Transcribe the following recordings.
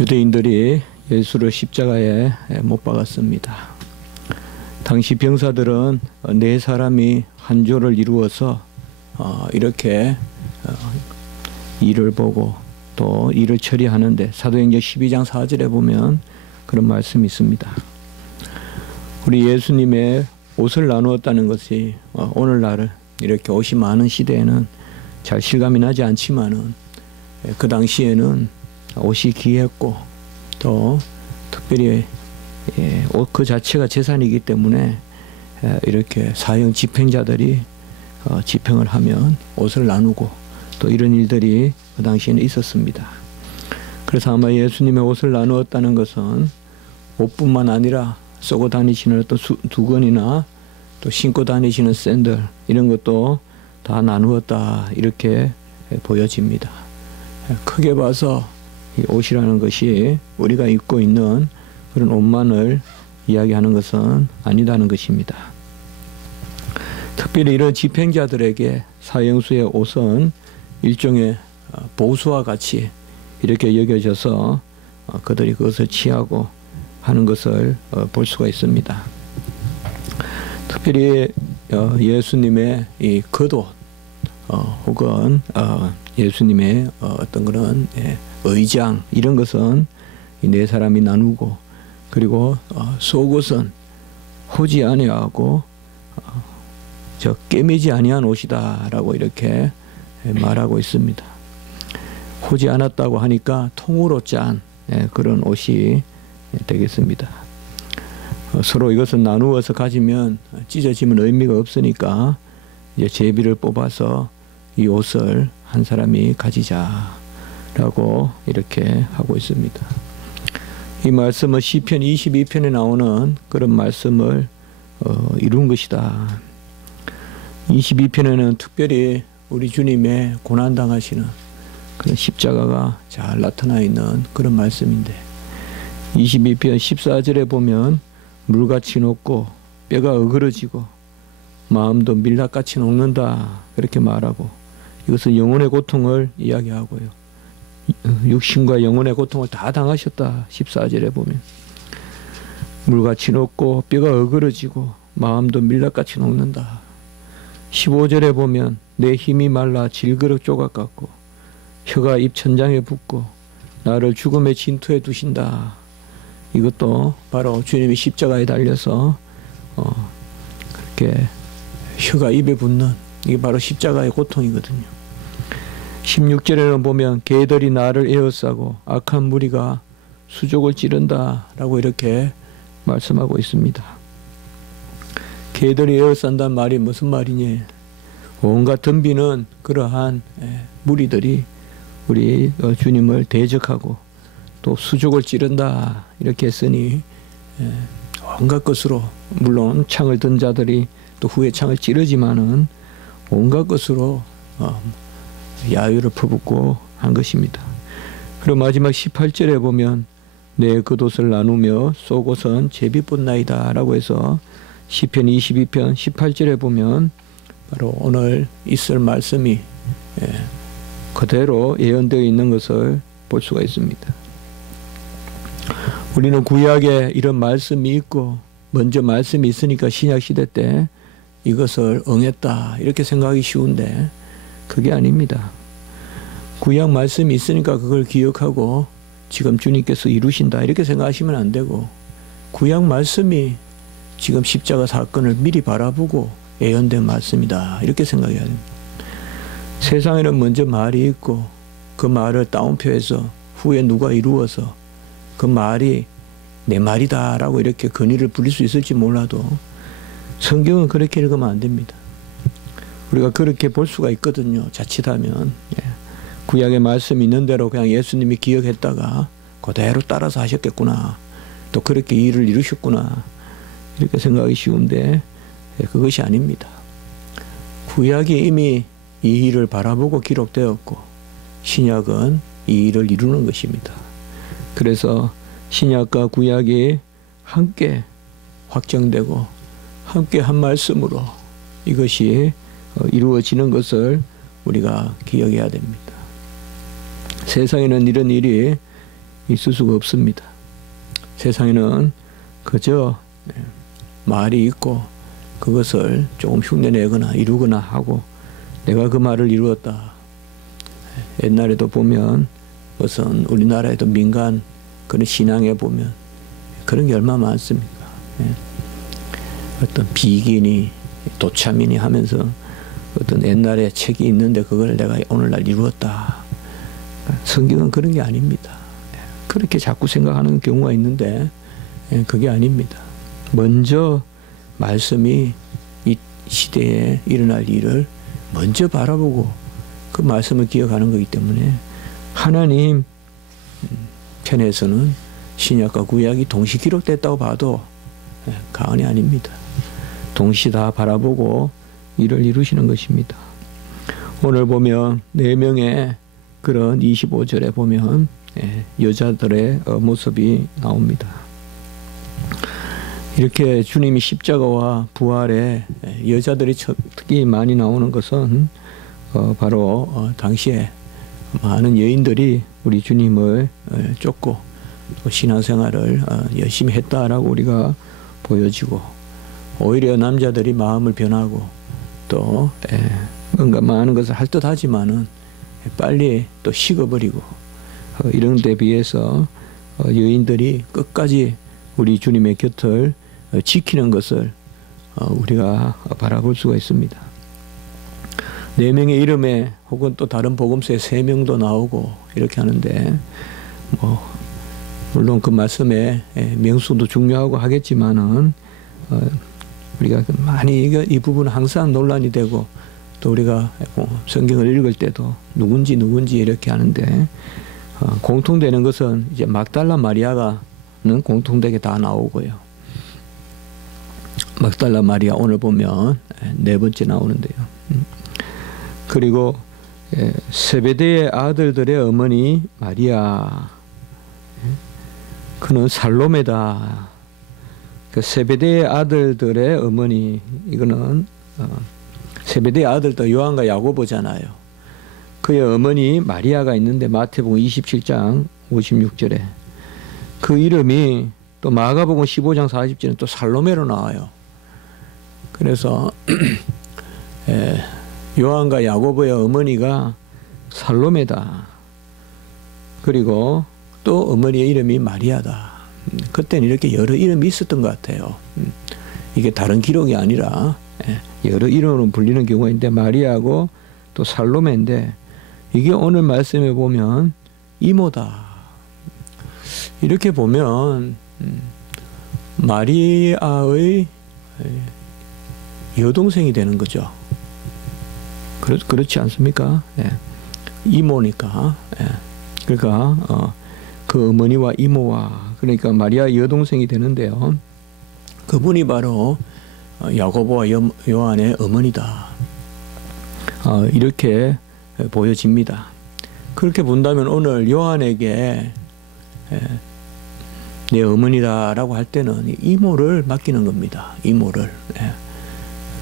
유대인들이 예수를 십자가에 못 박았습니다. 당시 병사들은 네 사람이 한 조를 이루어서 이렇게 일을 보고 또 일을 처리하는데, 사도행전 12장 4절에 보면 그런 말씀이 있습니다. 우리 예수님의 옷을 나누었다는 것이 오늘날 이렇게 옷이 많은 시대에는 잘 실감이 나지 않지만은, 그 당시에는 옷이 귀했고 또 특별히 옷 그 자체가 재산이기 때문에 이렇게 사형 집행자들이 집행을 하면 옷을 나누고 또 이런 일들이 그 당시에는 있었습니다. 그래서 아마 예수님의 옷을 나누었다는 것은 옷뿐만 아니라 쓰고 다니시는 어떤 두건이나 또 신고 다니시는 샌들, 이런 것도 다 나누었다, 이렇게 보여집니다. 크게 봐서 이 옷이라는 것이 우리가 입고 있는 그런 옷만을 이야기하는 것은 아니다는 것입니다. 특별히 이런 집행자들에게 사형수의 옷은 일종의 보수와 같이 이렇게 여겨져서 그들이 그것을 취하고 하는 것을 볼 수가 있습니다. 특별히 예수님의 이 겉옷 혹은 예수님의 어떤 그런 의장, 이런 것은 이 네 사람이 나누고, 그리고 속옷은 호지 아니하고 꿰매지 아니한 옷이다라고 이렇게 말하고 있습니다. 호지 않았다고 하니까 통으로 짠 그런 옷이 되겠습니다. 서로 이것을 나누어서 가지면 찢어지면 의미가 없으니까 이제 제비를 뽑아서 이 옷을 한 사람이 가지자라고 이렇게 하고 있습니다. 이 말씀은 시편 22편에 나오는 그런 말씀을 이룬 것이다. 22편에는 특별히 우리 주님의 고난당하시는 그런 십자가가 잘 나타나 있는 그런 말씀인데, 22편 14절에 보면 물같이 녹고 뼈가 어그러지고 마음도 밀랍같이 녹는다, 그렇게 말하고, 이것은 영혼의 고통을 이야기하고요. 육신과 영혼의 고통을 다 당하셨다. 14절에 보면 물같이 녹고 뼈가 어그러지고 마음도 밀랍같이 녹는다. 15절에 보면 내 힘이 말라 질그릇 조각 같고 혀가 입 천장에 붙고 나를 죽음의 진토에 두신다. 이것도 바로 주님이 십자가에 달려서 그렇게 혀가 입에 붙는, 이게 바로 십자가의 고통이거든요. 16절에는 보면 개들이 나를 에워싸고 악한 무리가 수족을 찌른다 라고 이렇게 말씀하고 있습니다. 개들이 에워싼다는 말이 무슨 말이냐, 온갖 덤비는 그러한 무리들이 우리 주님을 대적하고 또 수족을 찌른다, 이렇게 했으니 온갖 것으로, 물론 창을 든 자들이 또 후에 창을 찌르지만은 온갖 것으로 야유를 퍼붓고 한 것입니다. 그리고 마지막 18절에 보면 내 겉옷을 나누며 속옷은 제비뿐나이다 라고 해서 시편 22편 18절에 보면 바로 오늘 있을 말씀이 그대로 예언되어 있는 것을 볼 수가 있습니다. 우리는 구약에 이런 말씀이 있고 먼저 말씀이 있으니까 신약시대 때 이것을 응했다, 이렇게 생각하기 쉬운데 그게 아닙니다. 구약 말씀이 있으니까 그걸 기억하고 지금 주님께서 이루신다, 이렇게 생각하시면 안 되고, 구약 말씀이 지금 십자가 사건을 미리 바라보고 예언된 말씀이다, 이렇게 생각해야 됩니다. 세상에는 먼저 말이 있고 그 말을 따옴표해서 후에 누가 이루어서 그 말이 내 말이다 라고 이렇게 근위를 부릴 수 있을지 몰라도 성경은 그렇게 읽으면 안 됩니다. 우리가 그렇게 볼 수가 있거든요. 자칫하면 구약의 말씀이 있는 대로 그냥 예수님이 기억했다가 그대로 따라서 하셨겠구나, 또 그렇게 일을 이루셨구나, 이렇게 생각하기 쉬운데 그것이 아닙니다. 구약이 이미 이 일을 바라보고 기록되었고 신약은 이 일을 이루는 것입니다. 그래서 신약과 구약이 함께 확정되고 함께 한 말씀으로 이것이 이루어지는 것을 우리가 기억해야 됩니다. 세상에는 이런 일이 있을 수가 없습니다. 세상에는 그저 말이 있고 그것을 조금 흉내내거나 이루거나 하고 내가 그 말을 이루었다. 옛날에도 보면 무슨 우리나라에도 민간 그런 신앙에 보면 그런 게 얼마나 많습니까? 어떤 비기니 도참이니 하면서 어떤 옛날에 책이 있는데 그걸 내가 오늘날 이루었다. 성경은 그런 게 아닙니다. 그렇게 자꾸 생각하는 경우가 있는데 그게 아닙니다. 먼저 말씀이 이 시대에 일어날 일을 먼저 바라보고 그 말씀을 기억하는 거기 때문에 하나님 편에서는 신약과 구약이 동시 기록됐다고 봐도 과언이 아닙니다. 동시 다 바라보고 일을 이루시는 것입니다. 오늘 보면 4명의 그런 25절에 보면 여자들의 모습이 나옵니다. 이렇게 주님이 십자가와 부활에 여자들이 특히 많이 나오는 것은 바로 당시에 많은 여인들이 우리 주님을 쫓고 또 신앙생활을 열심히 했다라고 우리가 보여지고 오히려 남자들이 마음을 변하고 또 뭔가 많은 것을 할 듯 하지만은 빨리 또 식어버리고 이런 데 비해서 여인들이 끝까지 우리 주님의 곁을 지키는 것을 우리가 바라볼 수가 있습니다. 4명의 이름에 혹은 또 다른 복음서에 3명도 나오고 이렇게 하는데 물론 그 말씀에 명수도 중요하고 하겠지만은 우리가 많이 이 부분은 항상 논란이 되고 또 우리가 성경을 읽을 때도 누군지 이렇게 하는데 공통되는 것은 이제 막달라 마리아가는 공통되게 다 나오고요. 막달라 마리아 오늘 보면 4번째 나오는데요. 그리고 세베대의 아들들의 어머니 마리아, 그는 살로메다. 그 세베대의 아들들의 어머니, 이거는 세베대의 아들도 요한과 야고보잖아요. 그의 어머니 마리아가 있는데 마태복음 27장 56절에 그 이름이 또 마가복음 15장 40절에 또 살로메로 나와요. 그래서 요한과 야고보의 어머니가 살로메다. 그리고 또 어머니의 이름이 마리아다. 그때는 이렇게 여러 이름이 있었던 것 같아요. 이게 다른 기록이 아니라 여러 이름으로 불리는 경우가 있는데 마리아고 또 살로메인데 이게 오늘 말씀에 보면 이모다. 이렇게 보면 마리아의 여동생이 되는 거죠. 그렇지 않습니까? 이모니까. 그러니까 그 어머니와 이모와 그러니까 마리아 여동생이 되는데요. 그분이 바로 야고보와 요한의 어머니다. 이렇게 보여집니다. 그렇게 본다면 오늘 요한에게 내 어머니다라고 할 때는 이모를 맡기는 겁니다. 이모를.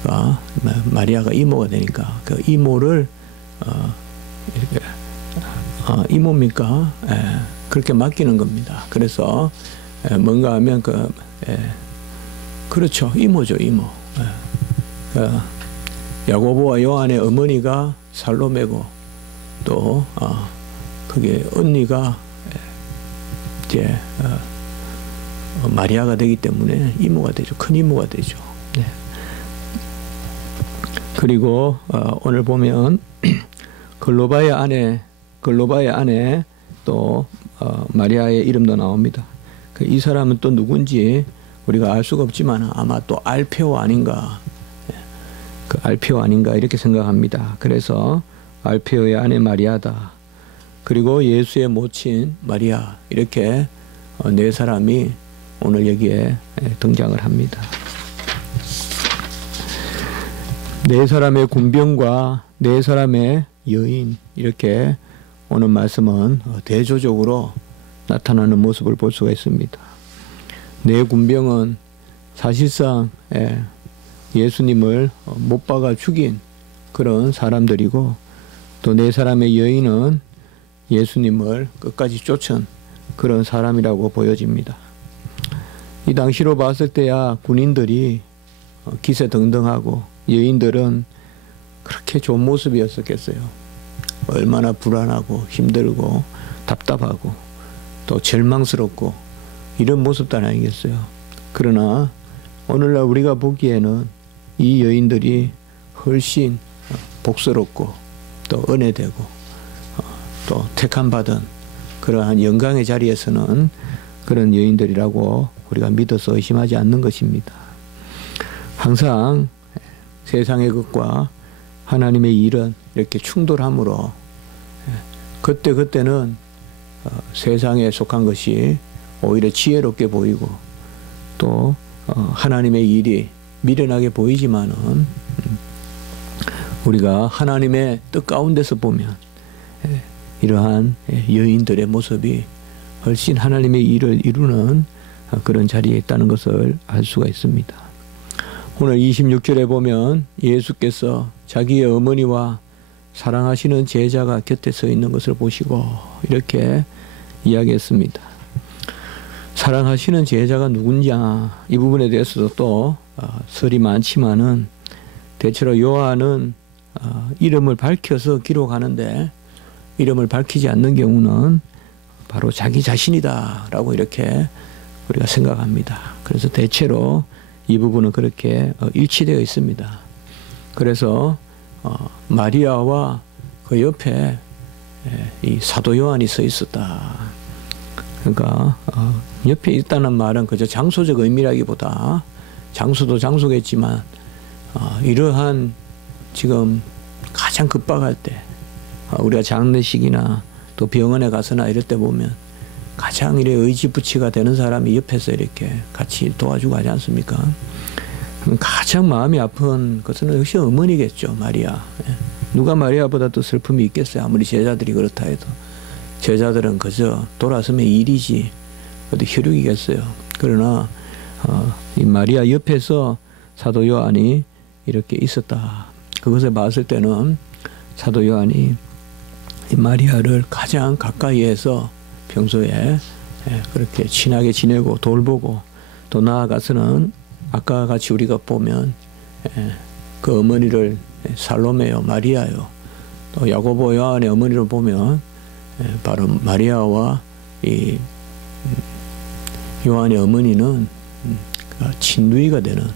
그러니까 마리아가 이모가 되니까 그 이모를 이렇게 이모입니까? 그렇게 맡기는 겁니다. 그래서 뭔가 하면 그렇죠. 이모죠, 이모. 야고보와 요한의 어머니가 살로메고 또 그게 언니가 이제 마리아가 되기 때문에 이모가 되죠. 큰 이모가 되죠. 네. 그리고 오늘 보면 글로바의 아내 또 마리아의 이름도 나옵니다. 이 사람은 또 누군지 우리가 알 수가 없지만 아마 또 알페오 아닌가, 그 알페오 아닌가 이렇게 생각합니다. 그래서 알페오의 아내 마리아다. 그리고 예수의 모친 마리아, 이렇게 4사람이 오늘 여기에 등장을 합니다. 4사람의 군병과 4사람의 여인, 이렇게 오늘 말씀은 대조적으로 나타나는 모습을 볼 수가 있습니다. 4군병은 사실상 예수님을 못 박아 죽인 그런 사람들이고 또 4사람의 여인은 예수님을 끝까지 쫓은 그런 사람이라고 보여집니다. 이 당시로 봤을 때야 군인들이 기세등등하고 여인들은 그렇게 좋은 모습이었었겠어요. 얼마나 불안하고 힘들고 답답하고 또 절망스럽고 이런 모습도 아니겠어요. 그러나 오늘날 우리가 보기에는 이 여인들이 훨씬 복스럽고 또 은혜되고 또 택함받은 그러한 영광의 자리에서는 그런 여인들이라고 우리가 믿어서 의심하지 않는 것입니다. 항상 세상의 것과 하나님의 일은 이렇게 충돌함으로 그때는 세상에 속한 것이 오히려 지혜롭게 보이고 또 하나님의 일이 미련하게 보이지만은 우리가 하나님의 뜻 가운데서 보면 이러한 여인들의 모습이 훨씬 하나님의 일을 이루는 그런 자리에 있다는 것을 알 수가 있습니다. 오늘 26절에 보면 예수께서 자기의 어머니와 사랑하시는 제자가 곁에 서 있는 것을 보시고 이렇게 이야기했습니다. 사랑하시는 제자가 누군지 이 부분에 대해서도 또 설이 많지만은 대체로 요한은 이름을 밝혀서 기록하는데 이름을 밝히지 않는 경우는 바로 자기 자신이다라고 이렇게 우리가 생각합니다. 그래서 대체로 이 부분은 그렇게 일치되어 있습니다. 그래서 마리아와 그 옆에 이 사도 요한이 서 있었다. 그러니까 옆에 있다는 말은 그저 장소적 의미라기보다 장소도 장소겠지만 이러한 지금 가장 급박할 때 우리가 장례식이나 또 병원에 가서나 이럴 때 보면 가장 이래 의지부치가 되는 사람이 옆에서 이렇게 같이 도와주고 하지 않습니까? 가장 마음이 아픈 것은 역시 어머니겠죠, 마리아. 누가 마리아보다 더 슬픔이 있겠어요, 아무리 제자들이 그렇다 해도. 제자들은 그저 돌아서면 일이지 어디 혈육이겠어요. 그러나 이 마리아 옆에서 사도 요한이 이렇게 있었다. 그것을 봤을 때는 사도 요한이 이 마리아를 가장 가까이에서 평소에 그렇게 친하게 지내고 돌보고 또 나아가서는 아까 같이 우리가 보면 그 어머니를 살로메요, 마리아요, 또 야고보 요한의 어머니를 보면 바로 마리아와 이 요한의 어머니는 친누이가 되는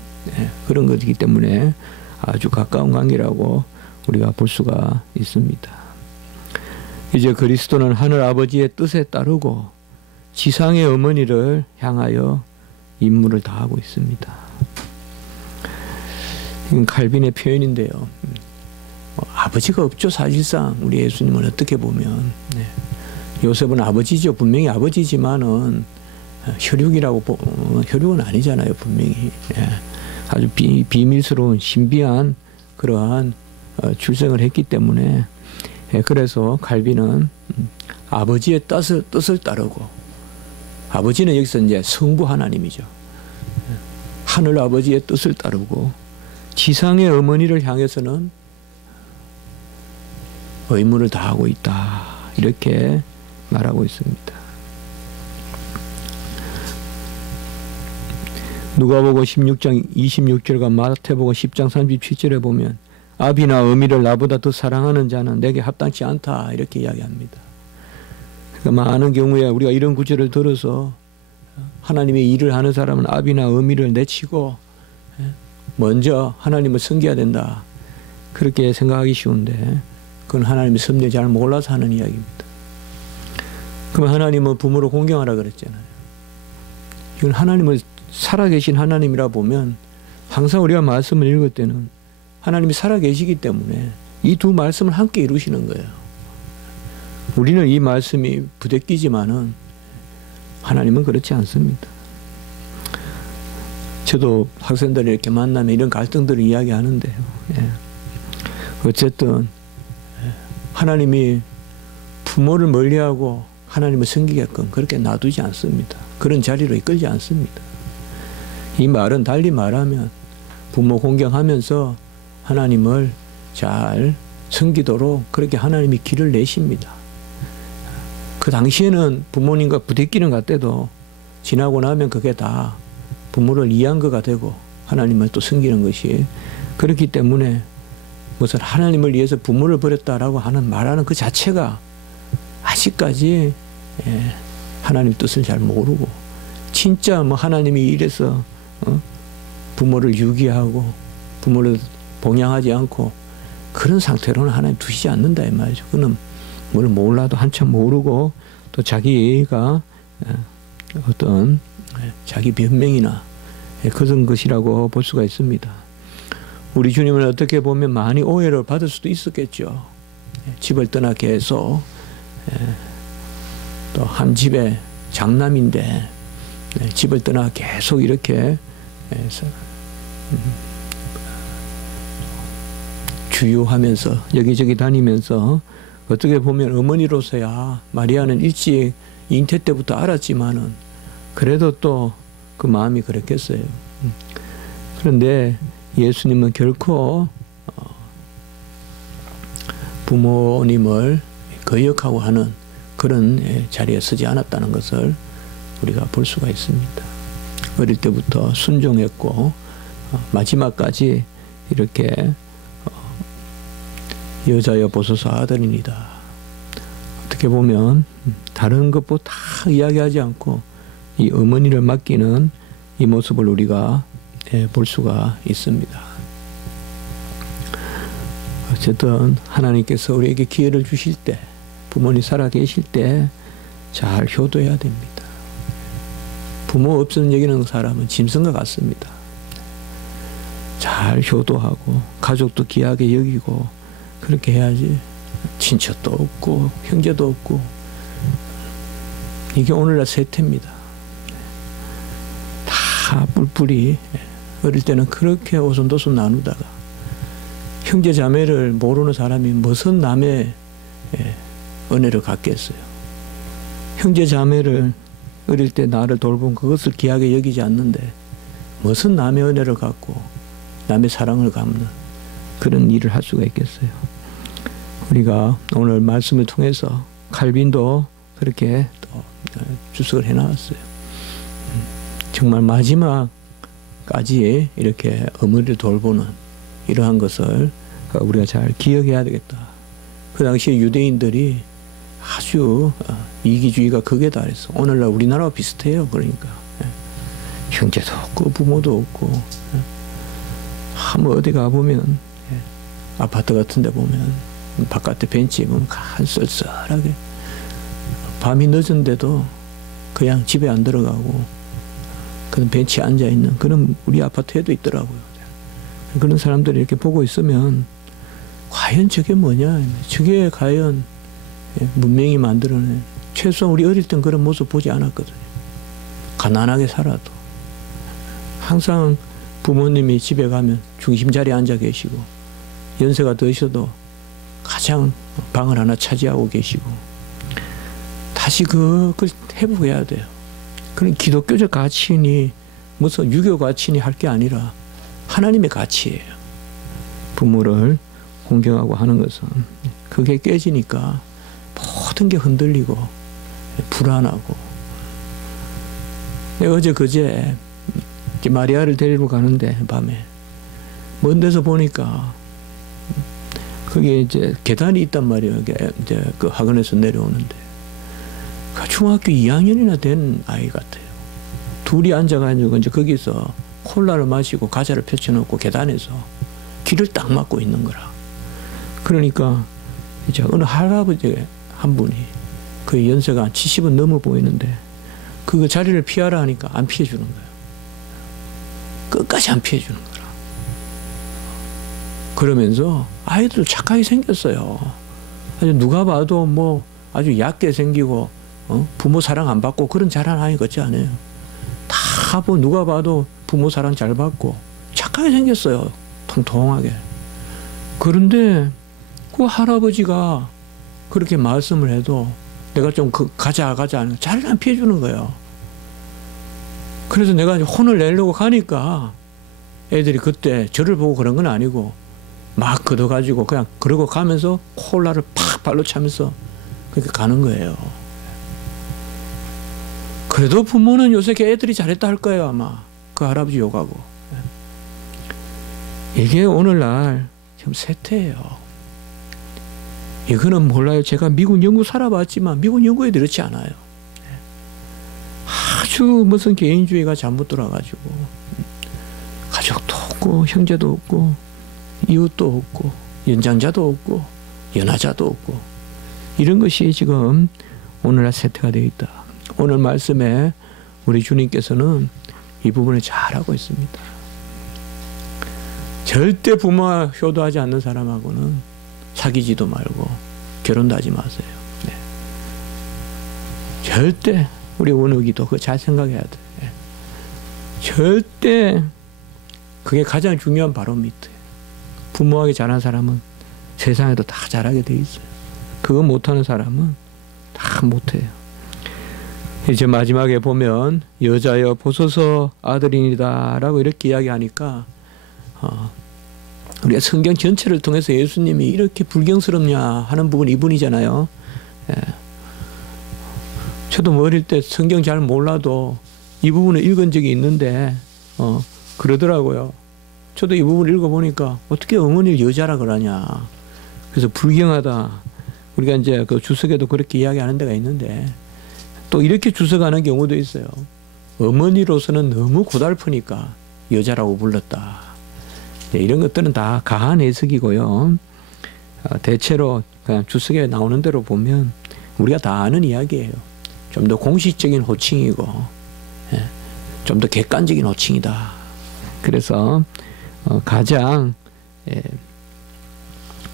그런 것이기 때문에 아주 가까운 관계라고 우리가 볼 수가 있습니다. 이제 그리스도는 하늘 아버지의 뜻에 따르고 지상의 어머니를 향하여 임무를 다하고 있습니다. 이건 칼빈의 표현인데요. 아버지가 없죠. 사실상 우리 예수님은 어떻게 보면 요셉은 아버지죠. 분명히 아버지지만은 혈육은 아니잖아요. 분명히 아주 비밀스러운 신비한 그러한 출생을 했기 때문에 그래서 칼빈은 아버지의 뜻을 따르고 아버지는 여기서 이제 성부 하나님이죠. 하늘 아버지의 뜻을 따르고 지상의 어머니를 향해서는 의무를 다하고 있다. 이렇게 말하고 있습니다. 누가복음 16장 26절과 마태복음 10장 37절에 보면 아비나 어미를 나보다 더 사랑하는 자는 내게 합당치 않다. 이렇게 이야기합니다. 그러니까 많은 경우에 우리가 이런 구절을 들어서 하나님의 일을 하는 사람은 아비나 어미를 내치고 먼저 하나님을 섬겨야 된다. 그렇게 생각하기 쉬운데 그건 하나님의 섭리를 잘 몰라서 하는 이야기입니다. 그럼 하나님은 부모를 공경하라 그랬잖아요. 이건 하나님을 살아계신 하나님이라 보면 항상 우리가 말씀을 읽을 때는 하나님이 살아계시기 때문에 이 두 말씀을 함께 이루시는 거예요. 우리는 이 말씀이 부대끼지만은 하나님은 그렇지 않습니다. 저도 학생들을 이렇게 만나면 이런 갈등들을 이야기하는데요. 어쨌든 하나님이 부모를 멀리하고 하나님을 섬기게끔 그렇게 놔두지 않습니다. 그런 자리로 이끌지 않습니다. 이 말은 달리 말하면 부모 공경하면서 하나님을 잘 섬기도록 그렇게 하나님이 길을 내십니다. 그 당시에는 부모님과 부대끼는 것 같아도 지나고 나면 그게 다 부모를 이해한 거가 되고 하나님을 또 섬기는 것이, 그렇기 때문에 무슨 하나님을 위해서 부모를 버렸다라고 하는 말하는 그 자체가 아직까지 하나님 뜻을 잘 모르고, 진짜 뭐 하나님이 이래서 부모를 유기하고 부모를 봉양하지 않고 그런 상태로는 하나님 두시지 않는다 이 말이죠. 그는 뭘 몰라도 한참 모르고 또 자기가 어떤 자기 변명이나 그런 것이라고 볼 수가 있습니다. 우리 주님은 어떻게 보면 많이 오해를 받을 수도 있었겠죠. 집을 떠나 계속 또 한 집의 장남인데 집을 떠나 계속 이렇게 주유하면서 여기저기 다니면서 어떻게 보면 어머니로서야 마리아는 일찍 잉태 때부터 알았지만은 그래도 또 그 마음이 그랬겠어요. 그런데 예수님은 결코 부모님을 거역하고 하는 그런 자리에 서지 않았다는 것을 우리가 볼 수가 있습니다. 어릴 때부터 순종했고 마지막까지 이렇게 여자여 보소서 아들이니다. 어떻게 보면 다른 것보다 다 이야기하지 않고 이 어머니를 맡기는 이 모습을 우리가 볼 수가 있습니다. 어쨌든 하나님께서 우리에게 기회를 주실 때, 부모님 살아 계실 때 잘 효도해야 됩니다. 부모 없는 여기는 사람은 짐승과 같습니다. 잘 효도하고 가족도 귀하게 여기고 그렇게 해야지. 친척도 없고 형제도 없고 이게 오늘날 세태입니다. 다 뿔뿔이 어릴 때는 그렇게 오손도손 나누다가 형제 자매를 모르는 사람이 무슨 남의 은혜를 갖겠어요. 형제 자매를 어릴 때 나를 돌본 그것을 귀하게 여기지 않는데 무슨 남의 은혜를 갖고 남의 사랑을 갚는 그런 일을 할 수가 있겠어요. 우리가 오늘 말씀을 통해서 칼빈도 그렇게 또 주석을 해나왔어요. 정말 마지막까지 이렇게 어머니를 돌보는 이러한 것을 우리가 잘 기억해야 되겠다. 그 당시에 유대인들이 아주 이기주의가 극에 달했어. 오늘날 우리나라와 비슷해요. 그러니까 형제도 없고 부모도 없고 한번 어디 가보면 아파트 같은 데 보면 바깥에 벤치에 보면 쓸쓸하게 밤이 늦은데도 그냥 집에 안 들어가고 그런 벤치에 앉아있는 그런 우리 아파트에도 있더라고요. 그런 사람들이 이렇게 보고 있으면 과연 저게 뭐냐, 저게 과연 문명이 만들어낸, 최소한 우리 어릴 땐 그런 모습 보지 않았거든요. 가난하게 살아도 항상 부모님이 집에 가면 중심 자리에 앉아 계시고 연세가 드셔도 가장 방을 하나 차지하고 계시고 다시 그걸 회복해야 돼요. 그런 기독교적 가치니 무슨 유교 가치니 할 게 아니라 하나님의 가치예요. 부모를 공경하고 하는 것은 그게 깨지니까 모든 게 흔들리고 불안하고. 내가 어제 그제 마리아를 데리러 가는데 밤에 먼 데서 보니까 그게 이제 계단이 있단 말이에요. 이제 그 학원에서 내려오는데 중학교 2학년이나 된 아이 같아요. 둘이 앉아가지고 이제 거기서 콜라를 마시고 과자를 펼쳐놓고 계단에서 길을 딱 막고 있는 거라. 그러니까 이제 어느 할아버지 한 분이 그 연세가 한 70은 넘어 보이는데 그 자리를 피하라 하니까 안 피해주는 거예요. 끝까지 안 피해주는 거라. 그러면서 아이들 착하게 생겼어요. 아주 누가 봐도 뭐 아주 얕게 생기고 부모 사랑 안 받고 그런 잘한 아이 같지 않아요. 다 누가 봐도 부모 사랑 잘 받고 착하게 생겼어요. 통통하게. 그런데 그 할아버지가 그렇게 말씀을 해도 내가 좀 가자 하는 잘 안 피해주는 거예요. 그래서 내가 혼을 내려고 가니까 애들이 그때 저를 보고 그런 건 아니고 막 걷어가지고 그냥 그러고 가면서 콜라를 팍 발로 차면서 그렇게 가는 거예요. 그래도 부모는 요새 애들이 잘했다 할 거예요. 아마 그 할아버지 욕하고. 이게 오늘날 지금 세태예요. 이거는 몰라요. 제가 미국 연구 살아봤지만 미국 연구에 그렇지 않아요. 아주 무슨 개인주의가 잘못 들어가지고 가족도 없고 형제도 없고 이웃도 없고 연장자도 없고 연하자도 없고 이런 것이 지금 오늘날 세태가 되어 있다. 오늘 말씀에 우리 주님께서는 이 부분을 잘하고 있습니다. 절대 부모와 효도하지 않는 사람하고는 사귀지도 말고 결혼도 하지 마세요. 네. 절대 우리 원우기도 그거 잘 생각해야 돼. 네. 절대 그게 가장 중요한 바로미터. 부모하게 잘하는 사람은 세상에도 다 잘하게 돼 있어요. 그거 못하는 사람은 다 못해요. 이제 마지막에 보면 여자여 보소서 아들이니라 라고 이렇게 이야기하니까 우리가 성경 전체를 통해서 예수님이 이렇게 불경스럽냐 하는 부분이 이분이잖아요. 예. 저도 어릴 때 성경 잘 몰라도 이 부분을 읽은 적이 있는데 그러더라고요. 저도 이 부분을 읽어보니까 어떻게 어머니를 여자라 그러냐. 그래서 불경하다. 우리가 이제 그 주석에도 그렇게 이야기하는 데가 있는데 또 이렇게 주석하는 경우도 있어요. 어머니로서는 너무 고달프니까 여자라고 불렀다. 네, 이런 것들은 다 가한 해석이고요. 대체로 그냥 주석에 나오는 대로 보면 우리가 다 아는 이야기예요. 좀 더 공식적인 호칭이고 좀 더 객관적인 호칭이다. 그래서 가장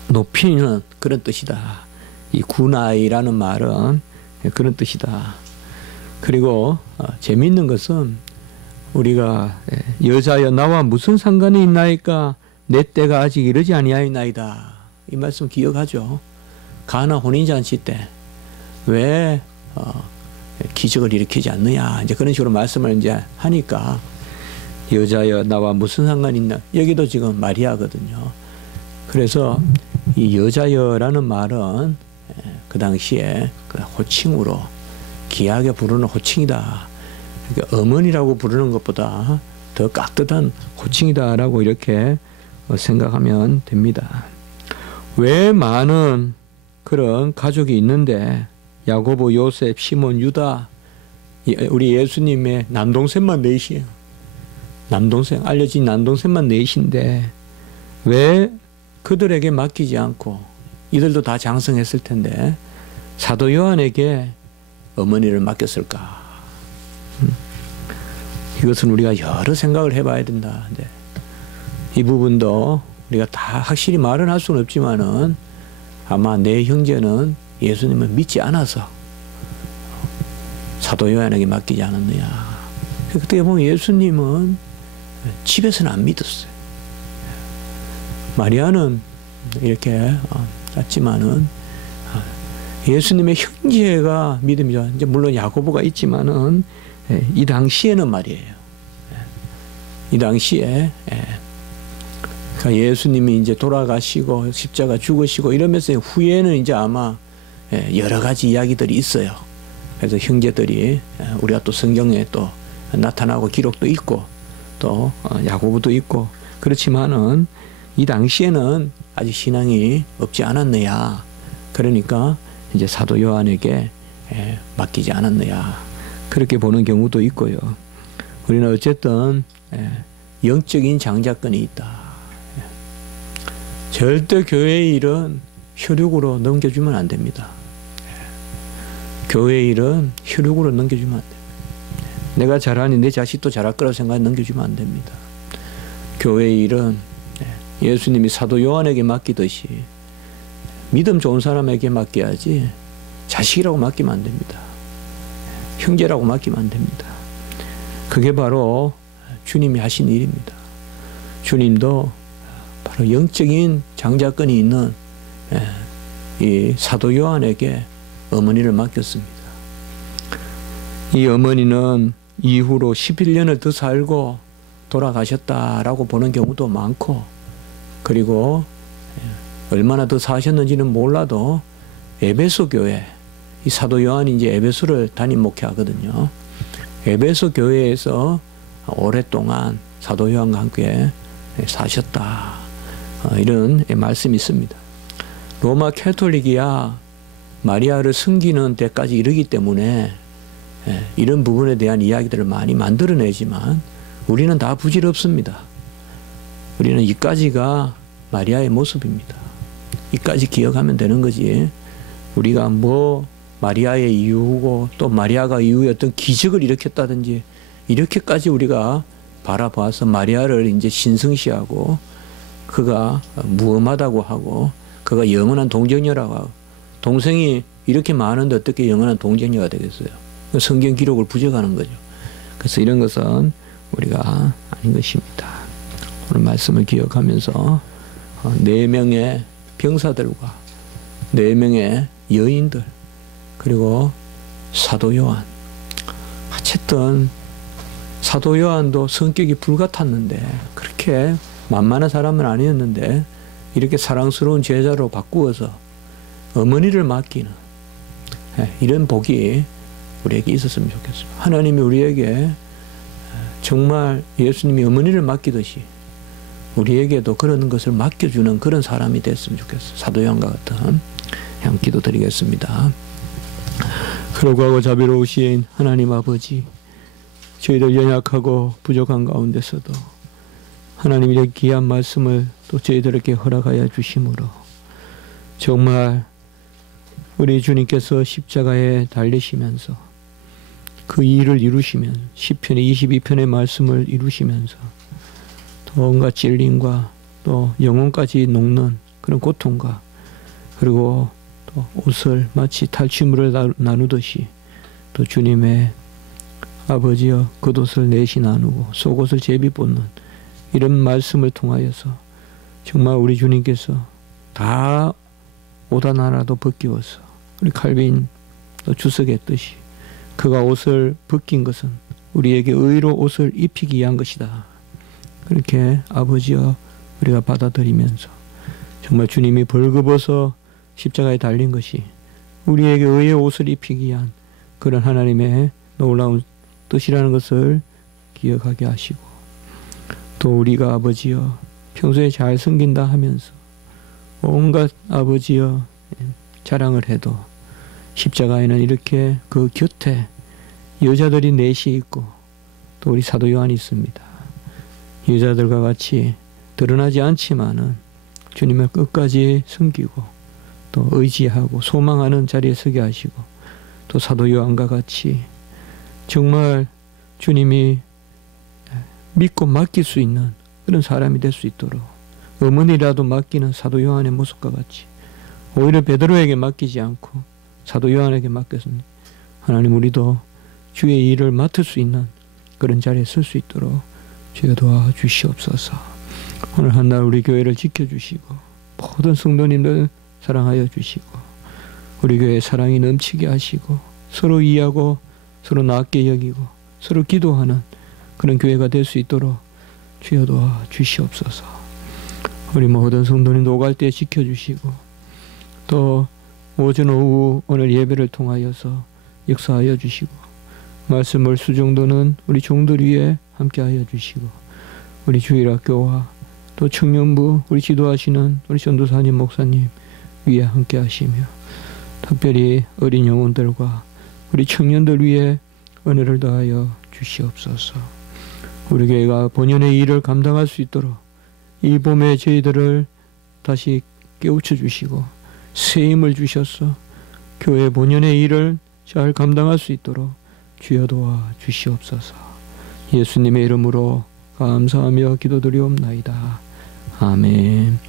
높이는 그런 뜻이다. 이 군아이라는 말은 그런 뜻이다. 그리고 재미있는 것은 우리가 여자여 나와 무슨 상관이 있나이까 내 때가 아직 이르지 아니하였나이다. 이 말씀 기억하죠? 가나 혼인잔치 때 왜 기적을 일으키지 않느냐 이제 그런 식으로 말씀을 이제 하니까 여자여 나와 무슨 상관이 있나 여기도 지금 마리아거든요. 그래서 이 여자여라는 말은 그 당시에 그 호칭으로 귀하게 부르는 호칭이다. 그러니까 어머니라고 부르는 것보다 더 깍듯한 호칭이다라고 이렇게 생각하면 됩니다. 왜 많은 그런 가족이 있는데 야고보, 요셉, 시몬, 유다 우리 예수님의 남동생만 넷이에요. 남동생 알려진 남동생만 넷인데 왜 그들에게 맡기지 않고 이들도 다 장성했을 텐데 사도 요한에게 어머니를 맡겼을까? 이것은 우리가 여러 생각을 해봐야 된다. 네. 이 부분도 우리가 다 확실히 말은 할 수는 없지만은 아마 내 형제는 예수님을 믿지 않아서 사도 요한에게 맡기지 않았느냐. 그때 보면 예수님은 집에서는 안 믿었어요. 마리아는 이렇게 했지만은 예수님의 형제가 믿음이죠. 이제 물론 야고보가 있지만은 이 당시에는 말이에요. 이 당시에 그러니까 예수님이 이제 돌아가시고 십자가 죽으시고 이러면서 후에는 이제 아마 여러 가지 이야기들이 있어요. 그래서 형제들이 우리가 또 성경에 또 나타나고 기록도 있고 또 야고보도 있고 그렇지만은 이 당시에는 아직 신앙이 없지 않았느냐. 그러니까 이제 사도 요한에게 맡기지 않았느냐. 그렇게 보는 경우도 있고요. 우리는 어쨌든 영적인 장자권이 있다. 절대 교회의 일은 혈육으로 넘겨주면 안 됩니다. 교회의 일은 혈육으로 넘겨주면 안 됩니다. 내가 잘하니 내 자식도 잘할 거라고 생각해 넘겨주면 안 됩니다. 교회의 일은 예수님이 사도 요한에게 맡기듯이 믿음 좋은 사람에게 맡겨야지 자식이라고 맡기면 안 됩니다. 형제라고 맡기면 안 됩니다. 그게 바로 주님이 하신 일입니다. 주님도 바로 영적인 장자권이 있는 이 사도 요한에게 어머니를 맡겼습니다. 이 어머니는 이후로 11년을 더 살고 돌아가셨다라고 보는 경우도 많고 그리고 얼마나 더 사셨는지는 몰라도 에베소 교회 이 사도 요한이 이제 에베소를 담임 목회하거든요. 에베소 교회에서 오랫동안 사도 요한과 함께 사셨다. 이런 말씀이 있습니다. 로마 캐톨릭이야 마리아를 섬기는 데까지 이르기 때문에 이런 부분에 대한 이야기들을 많이 만들어내지만 우리는 다 부질없습니다. 우리는 이까지가 마리아의 모습입니다. 이까지 기억하면 되는 거지. 우리가 뭐 마리아의 이유고 또 마리아가 이후에 어떤 기적을 일으켰다든지 이렇게까지 우리가 바라봐서 마리아를 이제 신성시하고 그가 무엄하다고 하고 그가 영원한 동정녀라고 하고 동생이 이렇게 많은데 어떻게 영원한 동정녀가 되겠어요? 성경 기록을 부정하는 거죠. 그래서 이런 것은 우리가 아닌 것입니다. 오늘 말씀을 기억하면서 4명의 병사들과 4명의 여인들 그리고 사도 요한, 어쨌든 사도 요한도 성격이 불같았는데 그렇게 만만한 사람은 아니었는데 이렇게 사랑스러운 제자로 바꾸어서 어머니를 맡기는 이런 복이 우리에게 있었으면 좋겠습니다. 하나님이 우리에게 정말 예수님이 어머니를 맡기듯이 우리에게도 그런 것을 맡겨주는 그런 사람이 됐으면 좋겠어요. 사도 요한과 같은 기도 드리겠습니다. 그러고 자비로우신 하나님 아버지, 저희들 연약하고 부족한 가운데서도 하나님이 이렇게 귀한 말씀을 또 저희들에게 허락하여 주심으로 정말 우리 주님께서 십자가에 달리시면서 그 일을 이루시면 시편의 22편의 말씀을 이루시면서 또 온갖 찔림과 또 영혼까지 녹는 그런 고통과 그리고 또 옷을 마치 탈취물을 나누듯이 또 주님의 아버지여 겉옷을 내시 나누고 속옷을 제비 벗는 이런 말씀을 통하여서 정말 우리 주님께서 다 옷 하나라도 벗기워서 우리 칼빈 주석했듯이 그가 옷을 벗긴 것은 우리에게 의로 옷을 입히기 위한 것이다. 그렇게 아버지여 우리가 받아들이면서 정말 주님이 벌거벗어 십자가에 달린 것이 우리에게 의의 옷을 입히기 위한 그런 하나님의 놀라운 뜻이라는 것을 기억하게 하시고 또 우리가 아버지여 평소에 잘 섬긴다 하면서 온갖 아버지여 자랑을 해도 십자가에는 이렇게 그 곁에 여자들이 넷이 있고 또 우리 사도 요한이 있습니다. 여자들과 같이 드러나지 않지만은 주님을 끝까지 섬기고 또 의지하고 소망하는 자리에 서게 하시고 또 사도 요한과 같이 정말 주님이 믿고 맡길 수 있는 그런 사람이 될 수 있도록 어머니라도 맡기는 사도 요한의 모습과 같이 오히려 베드로에게 맡기지 않고 사도 요한에게 맡겼습니다. 하나님 우리도 주의 일을 맡을 수 있는 그런 자리에 설 수 있도록 주여 도와주시옵소서. 오늘 한날 우리 교회를 지켜주시고 모든 성도님들 사랑하여 주시고 우리 교회 사랑이 넘치게 하시고 서로 이해하고 서로 낫게 여기고 서로 기도하는 그런 교회가 될 수 있도록 주여 도와주시옵소서. 우리 모든 성도님도 오갈 때 지켜주시고 또 오전 오후 오늘 예배를 통하여서 역사하여 주시고 말씀을 수종도는 우리 종들 위에 함께하여 주시고 우리 주일학교와 또 청년부 우리 지도하시는 우리 전도사님 목사님 위에 함께하시며 특별히 어린 영혼들과 우리 청년들 위에 은혜를 더하여 주시옵소서. 우리 교회가 본연의 일을 감당할 수 있도록 이 봄에 저희들을 다시 깨우쳐 주시고 새 힘을 주셔서 교회 본연의 일을 잘 감당할 수 있도록 주여 도와 주시옵소서. 예수님의 이름으로 감사하며 기도드리옵나이다. 아멘.